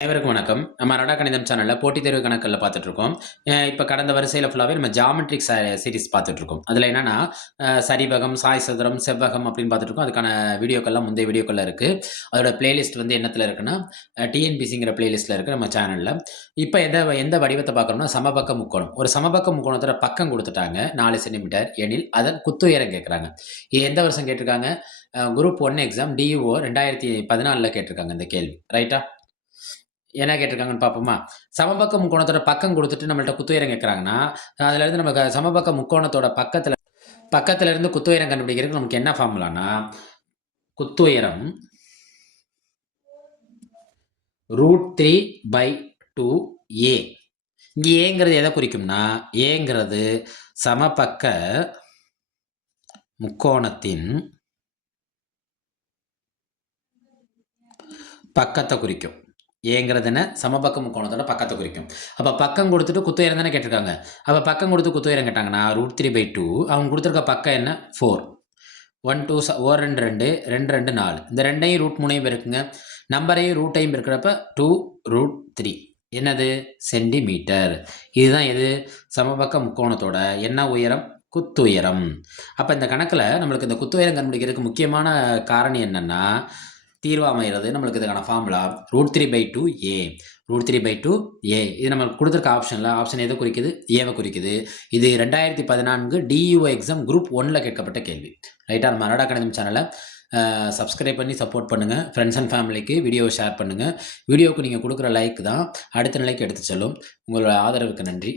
அனைவருக்கும் வணக்கம். நம்ம அரடா கணிதம் சேனல்ல போட்டித் தேர்வு கணக்குகள பார்த்துட்டு இருக்கோம். இப்ப கடந்த வரிசையில ஃபுல்லாவே நம்ம ஜியாமெட்ரிக் சீரிஸ் பார்த்துட்டு இருக்கோம். அதுல என்னன்னா, சரிவகம், சாய் சதுரம், செவ்வகம் அப்படின்னு பார்த்துட்டு இருக்கோம். அதுக்கான வீடியோக்கள்லாம் முந்தைய வீடியோக்கள்ல இருக்கு. அதோட பிளேலிஸ்ட் வந்து என்னத்துல இருக்குன்னா, டிஎன்பிசிங்கிற பிளேலிஸ்ட்ல இருக்கு நம்ம சேனல்ல. இப்ப எந்த வடிவத்த பார்க்குறோம்னா, சமபக்க முக்கோணம். ஒரு சமபக்க முக்கோணத்தோட பக்கம் குடுத்துட்டாங்க. 4 சென்டிமீட்டர் எனில் அதன் குத்துயரம் கேட்கறாங்க. இது எந்த வருஷம் கேட்டிருக்காங்க? குரூப் 1 எக்ஸாம் டியூஓ 2014ல கேட்டிருக்காங்க இந்த கேள்வி. ரைட்டா? என்ன கேட்டிருக்காங்கன்னு பார்ப்போமா? சமபக்க முக்கோணத்தோட பக்கம் குடுத்துட்டு நம்மள்ட்ட குத்துயரம் கேட்கறாங்கன்னா, அதுலருந்து நமக்கு சமபக்க முக்கோணத்தோட பக்கத்துல இருந்து குத்துயரம் கண்டுபிடிக்கிறதுக்கு நமக்கு என்ன ஃபார்முலான்னா, குத்துயரம் √3/2a. இங்க ஏங்கிறது எத குறிக்கும்னா, ஏங்கிறது சமபக்க முக்கோணத்தின் பக்கத்த குறிக்கும். ஏங்கிறது என்ன? சமபக்க முக்கோணத்தோட பக்கத்த குறிக்கும். அப்ப பக்கம் குடுத்துட்டு குத்துயரம் தானே கேட்டிருக்காங்க. அப்ப பக்கம் குடுத்து குத்துயரம் கேட்டாங்கன்னா, √3/2 அவங்க குடுத்திருக்க பக்கம் என்ன? 4. 1 2 ஓர் 2 2, 2 2 4. இந்த 2யும் √3யும் பெருக்குங்க. நம்பரையும் ரூட்டையும் பெருக்கிறப்ப 2√3. என்னது? சென்டிமீட்டர். இதுதான் எது? சமபக்க முக்கோணத்தோட என்ன உயரம்? குத்துயரம். அப்ப இந்த கணக்குல நம்மளுக்கு இந்த குத்துயரம் கண்டுபிடிக்கிறதுக்கு முக்கியமான காரணி என்னன்னா, தீர்வா அமைகிறது நம்மளுக்கு இதுக்கான ஃபார்முலா √3/2a. √3/2a. இது நம்மளுக்கு குடுத்திருக்க ஆப்ஷன் எத குறிக்குது? ஏவ குறிக்குது. இது 2014 டியூஓ எக்ஸாம் குரூப் 1ல கேட்கப்பட்ட கேள்வி. ரைட்டா? நம்ம அரடா கணிதம் சேனல சப்ஸ்கிரைப் பண்ணி சப்போர்ட் பண்ணுங்க. ஃப்ரெண்ட்ஸ் அண்ட் ஃபேமிலிக்கு வீடியோவ ஷேர் பண்ணுங்க. வீடியோவுக்கு நீங்க குடுக்குற லைக் தான் அடுத்த நிலைக்கு எடுத்துச் செல்லும். உங்களோட ஆதரவுக்கு நன்றி.